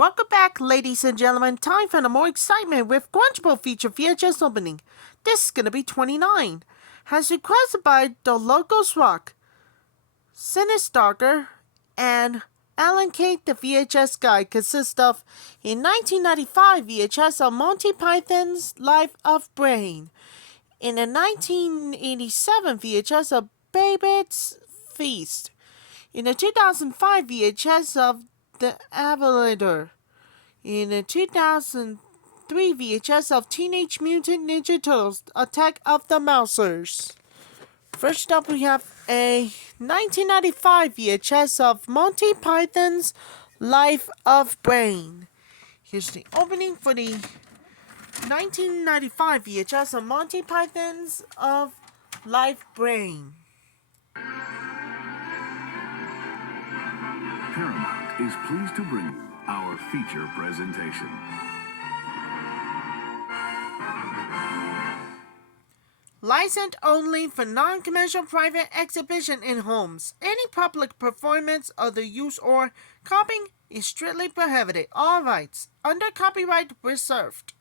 Welcome back, ladies and gentlemen. Time for more excitement with Quadruple feature VHS opening. This is going to be 29. As requested by TheLogosRock, Cinestalker, and LNKTheVHSGuy consists of a 1995 VHS of Monty Python's Life of Brain, in a 1987 VHS of Babette's Feast, in a 2005 VHS of The Aviator, in a 2003 VHS of Teenage Mutant Ninja Turtles Attack of the Mousers. First up, we have a 1995 VHS of Monty Python's Life of Brain. Here's the opening for the 1995 VHS of Monty Python's of Life Brain. Paramount is pleased to bring you our feature presentation. Licensed only for non-commercial private exhibition in homes. Any public performance of the use or copying is strictly prohibited. All rights under copyright reserved.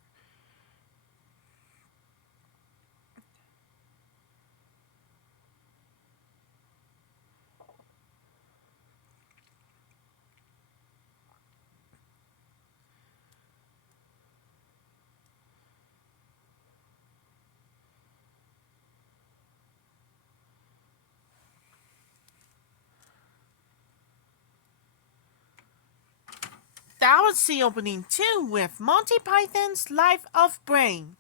That was the opening too with Monty Python's Life of Brain.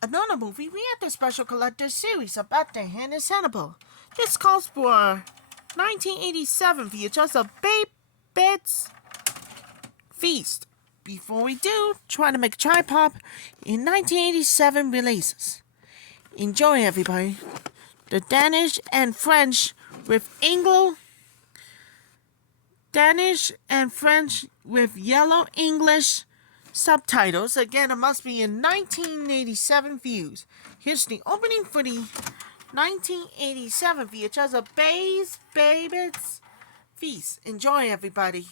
Another movie, we had the special collector series about the hand is Hannibal. This calls for 1987 VHS of Babette's Feast. Before we do, try to make a tripod in 1987 releases. Enjoy, everybody. The Danish and French with Danish and French with yellow English subtitles. Again, it must be in 1987 views. Here's the opening for the 1987 VHS of Babette's Feast. Enjoy, everybody.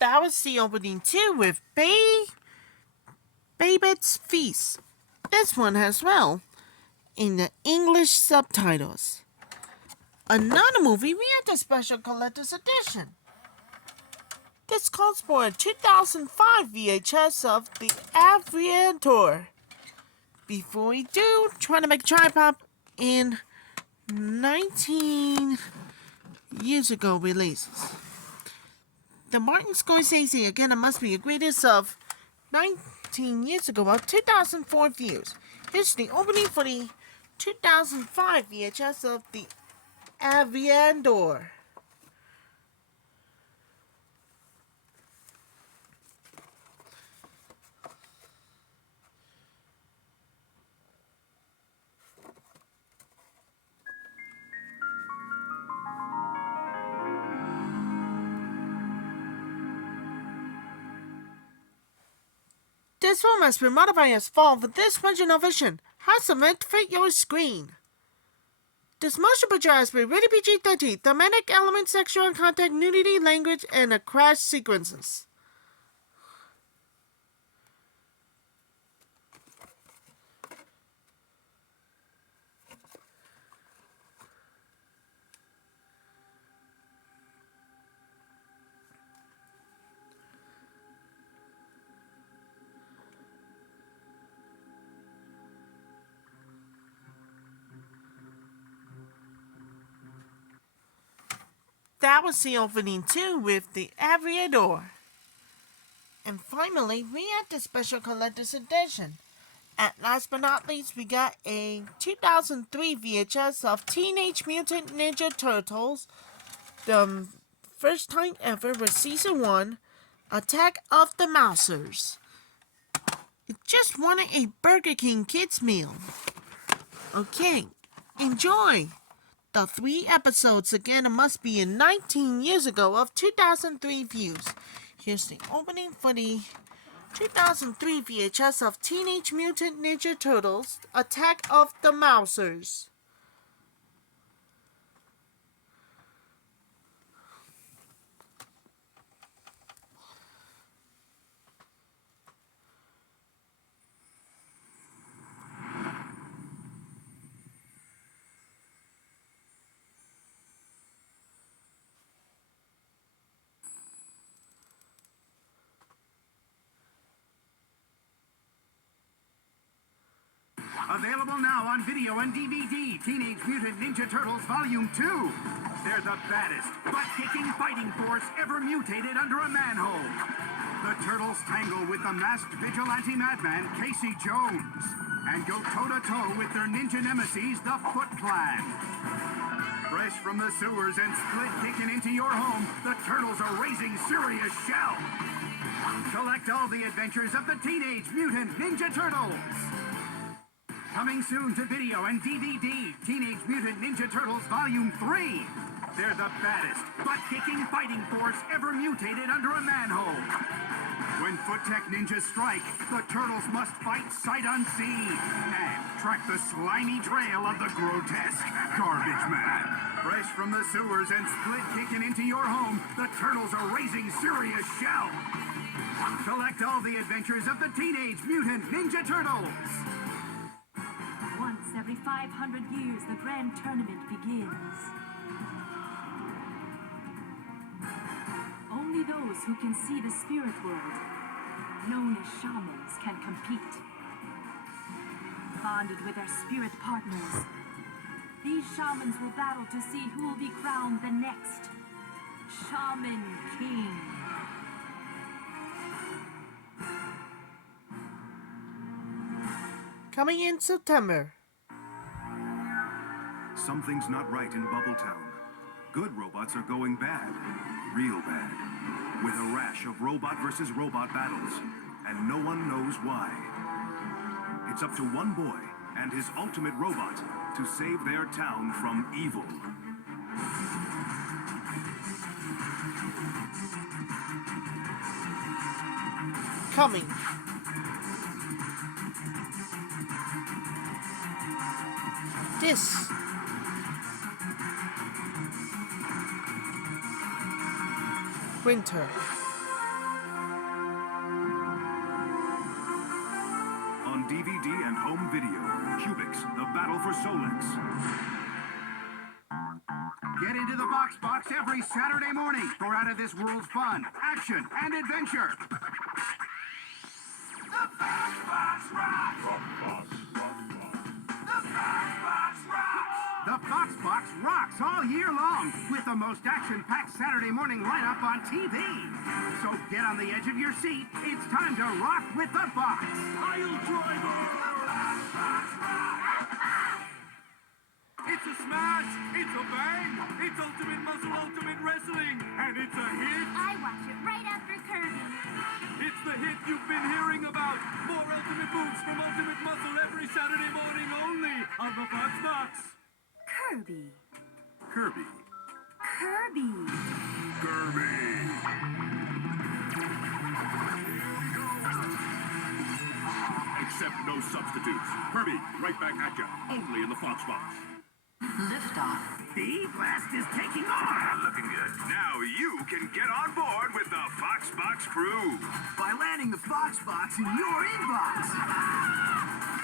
That was the opening too with Babette's Feast. This one as well in the English subtitles. Another movie, we had the special collector's edition. This calls for a 2005 VHS of The Aviator. Before we do, trying to make a tripod in 19 years ago releases. The Martin Scorsese, again, it must be the greatest of 19 years ago, about 2004 views. Here's the opening for the 2005 VHS of The Aviator. This film has been modified as follows for this original version. Has some meant to fit your screen. This motion picture has been rated PG-13, thematic elements, sexual content, nudity, language, and crash sequences. That was the opening too with The Aviator. And finally, we had the special collector's edition. And last but not least, we got a 2003 VHS of Teenage Mutant Ninja Turtles, the first time ever with Season 1, Attack of the Mousers. It just wanted a Burger King kids meal. Okay, enjoy! The 3 episodes, again, it must be in 19 years ago, of 2003 views. Here's the opening for the 2003 VHS of Teenage Mutant Ninja Turtles, Attack of the Mousers. Available now on video and DVD, Teenage Mutant Ninja Turtles Volume 2. They're the baddest, butt-kicking fighting force ever mutated under a manhole. The Turtles tangle with the masked vigilante madman, Casey Jones, and go toe-to-toe with their ninja nemesis, the Foot Clan. Fresh from the sewers and split-kicking into your home, the Turtles are raising serious shell. Collect all the adventures of the Teenage Mutant Ninja Turtles. Coming soon to video and DVD, Teenage Mutant Ninja Turtles Volume 3. They're the baddest, butt-kicking fighting force ever mutated under a manhole. When Foot Tech ninjas strike, the Turtles must fight sight unseen and track the slimy trail of the grotesque Garbage Man. Fresh from the sewers and split-kicking into your home, the Turtles are raising serious shell. Collect all the adventures of the Teenage Mutant Ninja Turtles. Once every 500 years, the grand tournament begins. Only those who can see the spirit world, known as shamans, can compete. Bonded with their spirit partners, these shamans will battle to see who will be crowned the next Shaman King. Coming in September. Something's not right in Bubbletown. Good robots are going bad. Real bad. With a rash of robot versus robot battles. And no one knows why. It's up to one boy and his ultimate robot to save their town from evil. Coming. This. Winter. On DVD and home video, Cubics, The Battle for Solex. Get into the Box every Saturday morning for out of this world's fun, action, and adventure. The Box rocks! The Box rocks all year long with the most action-packed Saturday morning lineup on TV. So get on the edge of your seat. It's time to rock with the Box. I'll drive It's a smash! It's a bang! It's Ultimate Muscle, Ultimate Wrestling! And it's a hit! I watch it right after Kirby. It's the hit you've been hearing about! More Ultimate Moves from Ultimate Muscle every Saturday morning only on the Box. Kirby. Kirby. Kirby. Accept no substitutes. Kirby, right back at you. Only in the Fox Box. Liftoff. The E-Blast is taking off. Looking good. Now you can get on board with the Fox Box crew. By landing the Fox Box in your inbox.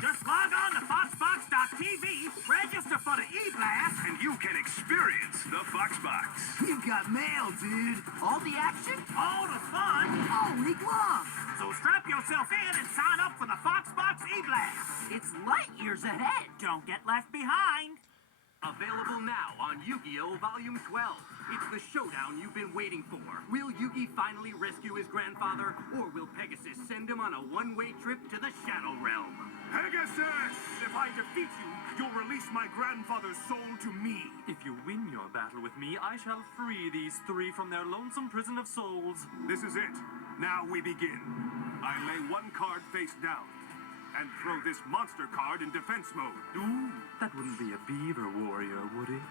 Just log on to foxbox.tv, register for the E-Blast, And you can experience the Fox Box. You've got mail, dude. all the action, all the fun. All week long. So strap yourself in and sign up for the Fox Box E-Blast. It's light years ahead. Don't get left behind. Available now on Yu-Gi-Oh! Volume 12. It's the showdown you've been waiting for. Will Yugi finally rescue his grandfather, or will Pegasus send him on a one-way trip to the Shadow Realm? Pegasus! If I defeat you, you'll release my grandfather's soul to me. If you win your battle with me, I shall free these three from their lonesome prison of souls. This is it. Now we begin. I lay one card face down and throw this monster card in defense mode. Ooh, that wouldn't be a beaver warrior, would it?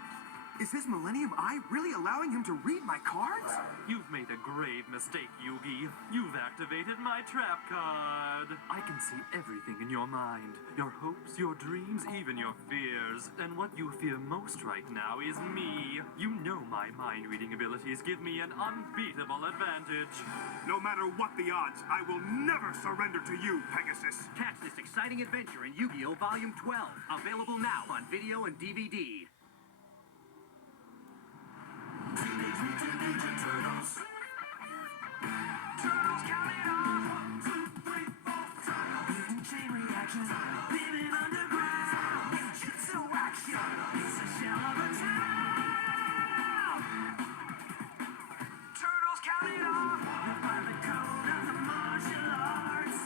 Is this Millennium Eye really allowing him to read my cards? You've made a grave mistake, Yugi. You've activated my trap card. I can see everything in your mind. Your hopes, your dreams, even your fears. And what you fear most right now is me. You know my mind-reading abilities give me an unbeatable advantage. No matter what the odds, I will never surrender to you, Pegasus. Catch this exciting adventure in Yu-Gi-Oh! Volume 12. Available now on video and DVD. Teenage Mutant Ninja Turtles. Turtles coming on. 1, 2, 3, 4. Turtles. Mutant chain reaction. Living underground. Ninjutsu action. It's a shell of a town. Turtles coming on. Live by the code of the martial arts.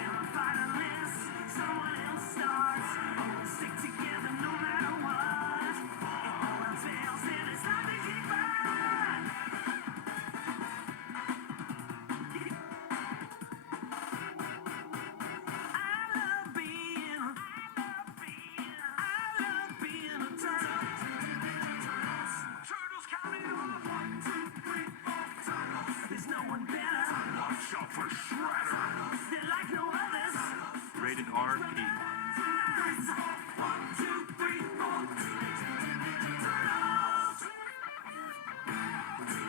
Never fight unless someone else starts. Always stick together no matter what. If all else fails, then it's time to kick back. Rated RP.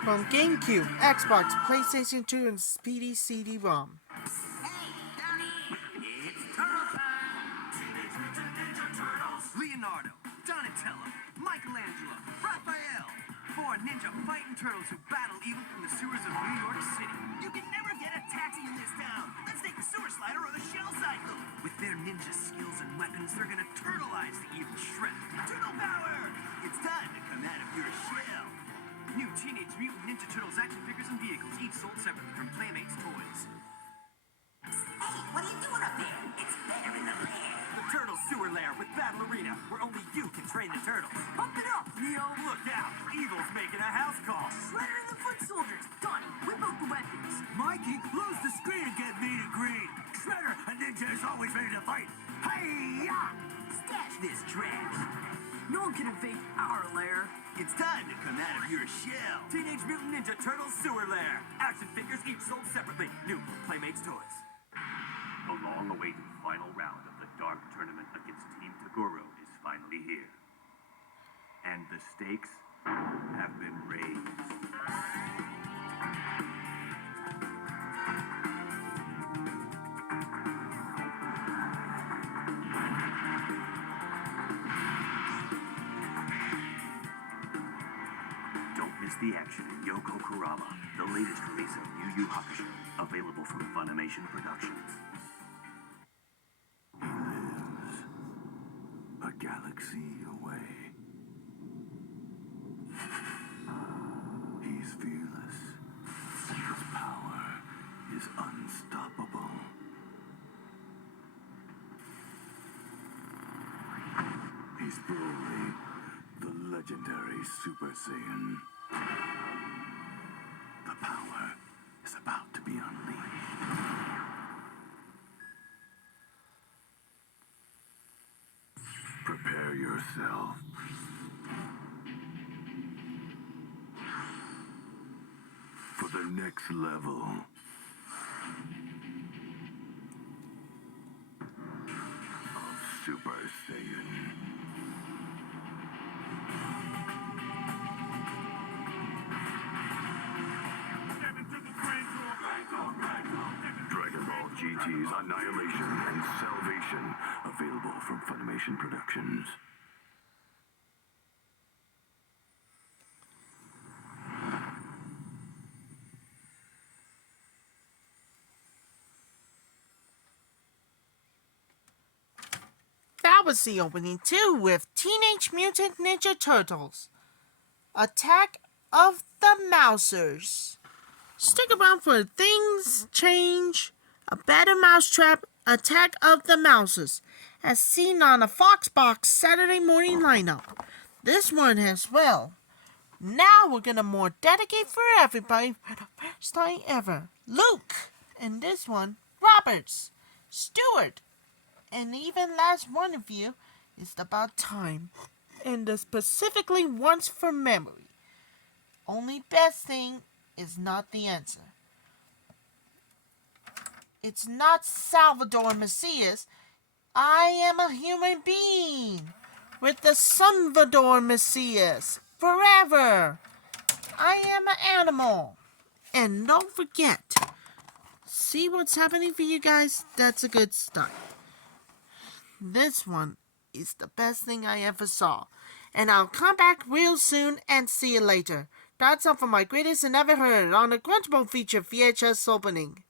From GameCube, Xbox, PlayStation 2, and Speedy CD-ROM. It's turtle time! Teenage Mutant Ninja Turtles! Leonardo, Donatello, Michelangelo, Raphael! 4 ninja fighting turtles who battle evil from the sewers of New York City. You can never get a taxi in this town! Let's take the sewer slider or the shell cycle! With their ninja skills and weapons, they're gonna turtleize the evil Shrek. Turtle power! It's time to come out of your shell! New Teenage Mutant Ninja Turtles action figures and vehicles, each sold separately from Playmates Toys. Hey, what are you doing up there? It's better in the lair. The Turtle Sewer Lair with Battle Arena, where only you can train the turtles. Pump it up, Leo. Look out! Evil's making a house call. Shredder and the foot soldiers. Donnie, whip out the weapons. Mikey, lose the screen and get mean and green. Shredder, a ninja is always ready to fight. Hey-ya! Stash this trash. No one can invade our lair. It's time to come out of your shell. Teenage Mutant Ninja Turtles Sewer Lair. Action figures each sold separately. New Playmates Toys. The long-awaited final round of the Dark Tournament against Team Tagoro is finally here. And the stakes have been raised. Don't miss the action in Yoko Kurama, the latest release of Yu Yu Hakusho, available from FUNimation Productions. He lives a galaxy away. He's fearless. His power is unstoppable. He's Broly, the legendary Super Saiyan. The power is about to be unleashed. Prepare yourself. For the next level. Of Super Saiyan. Dragon Ball GT's Annihilation and Salvation, available from FUNimation Productions. That Piracy opening 2 with Teenage Mutant Ninja Turtles. Attack of the Mousers. Stick around for Things Change, A Better Mousetrap, Attack of the Mousers, as seen on a Foxbox Saturday morning lineup. This one as well. Now we're gonna more dedicate for everybody for the first time ever. Luke, and this one, Roberts, Stewart, and even last one of you is about time. And the specifically once for memory. Only best thing is not the answer. It's not Salvador Macias. I am a human being with the Salvador Macias forever. I am an animal. And don't forget, see what's happening for you guys? That's a good start. This one is the best thing I ever saw. And I'll come back real soon and see you later. That's all for my greatest and ever heard on the Quadruple feature VHS opening.